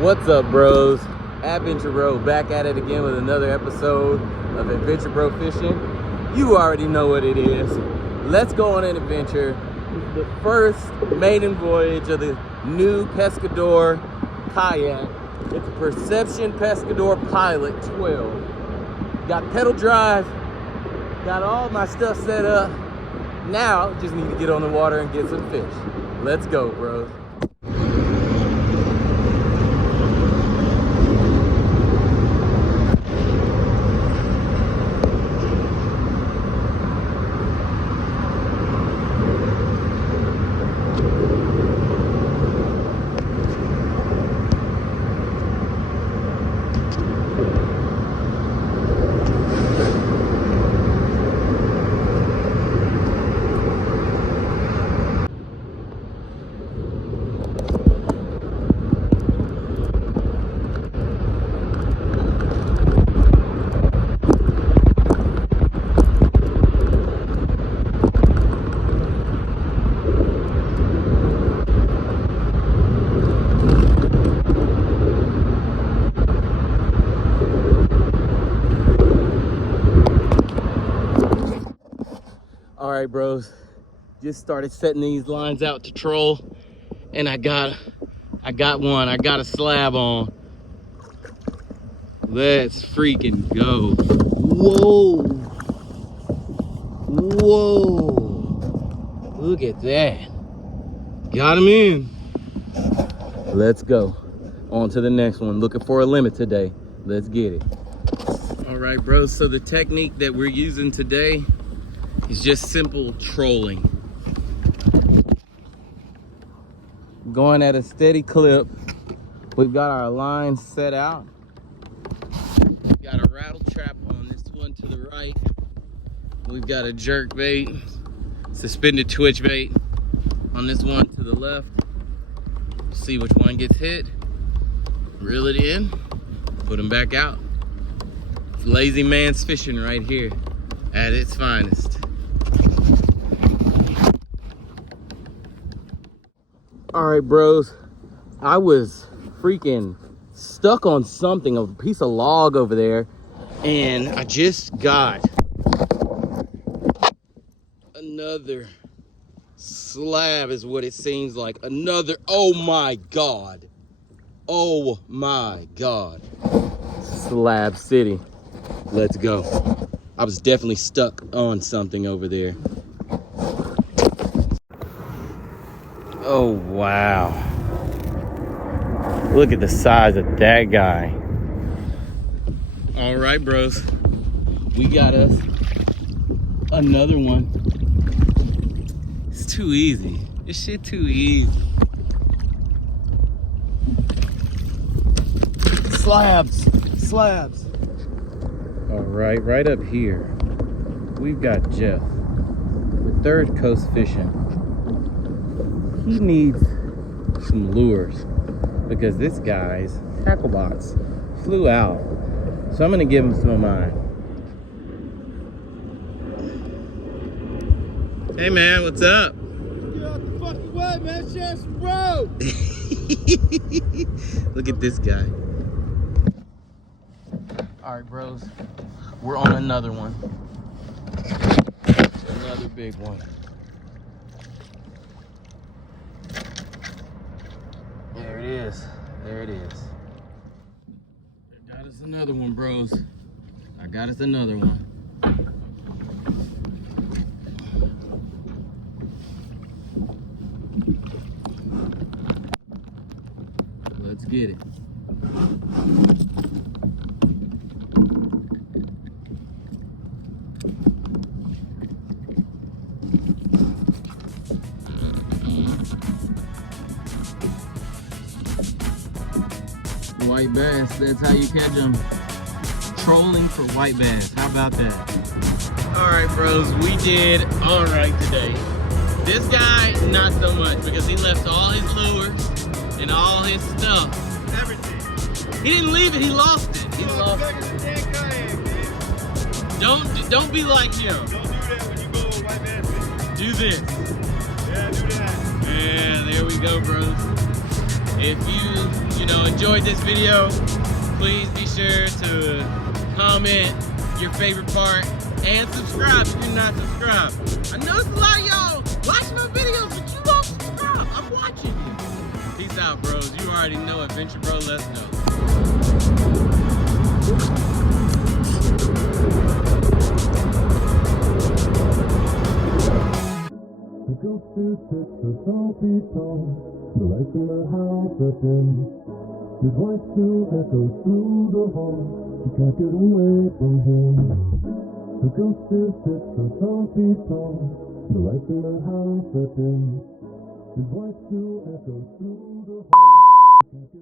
What's up, bros? Adventure Bro back at it again with another episode of Adventure Bro Fishing. You already know what it is. Let's go on an adventure. This is the first maiden voyage of the new PEZCADOR kayak. It's a Perception PEZCADOR Pilot 12. Got pedal drive, got all my stuff set up. Now, just need to get on the water and get some fish. Let's go, bros. All right, bros, just started setting these lines out to troll, and I got a slab on. Let's freaking go. Whoa, whoa, look at that. Got him in. Let's go on to the next one. Looking for a limit today. Let's get it. All right, bros, so the technique that we're using today is just simple trolling. Going at a steady clip. We've got our line set out. We've got a rattle trap on this one to the right. We've got a jerk bait, suspended twitch bait on this one to the left. See which one gets hit. Reel it in, put them back out. It's lazy man's fishing right here at its finest. All right, bros, I was freaking stuck on something, a piece of log over there, and I just got another slab is what it seems like. Another, oh my God, Slab City. Let's go. I was definitely stuck on something over there. Oh, wow. Look at the size of that guy. All right, bros. We got us another one. It's too easy. This shit too easy. Slabs. All right, right up here, we've got Jeff, the Third Coast Fishing. He needs some lures because this guy's tackle box flew out. So I'm gonna give him some of mine. Hey man, what's up? Get out the fucking way, man. Share some road. Look at this guy. All right, bros, we're on another one. Another big one. There it is. There it is. I got us another one, bros. I got us another one. Let's get it. White bass, that's how you catch them. Trolling for white bass, how about that? All right, bros, we did all right today. This guy, not so much, because he left all his lures and all his stuff. Everything. He didn't leave it, he lost it. He lost it. Kayak, Don't be like him. don't do that when you go white bass fishing. Do this. Yeah, do that. Yeah, there we go, bros. If you enjoyed this video, please be sure to comment your favorite part and subscribe if you're not subscribed. I noticed a lot of y'all watching my videos, but you won't subscribe. I'm watching you. Peace out, bros. You already know Adventure Bro, let's go. The ghost is sick, so don't be told. The lights in the house are dim. His voice still echoes through the hall. She can't get away from him. The ghost is sick, so don't be told. The lights in the house are dim. His voice still echoes through the hall. She can't get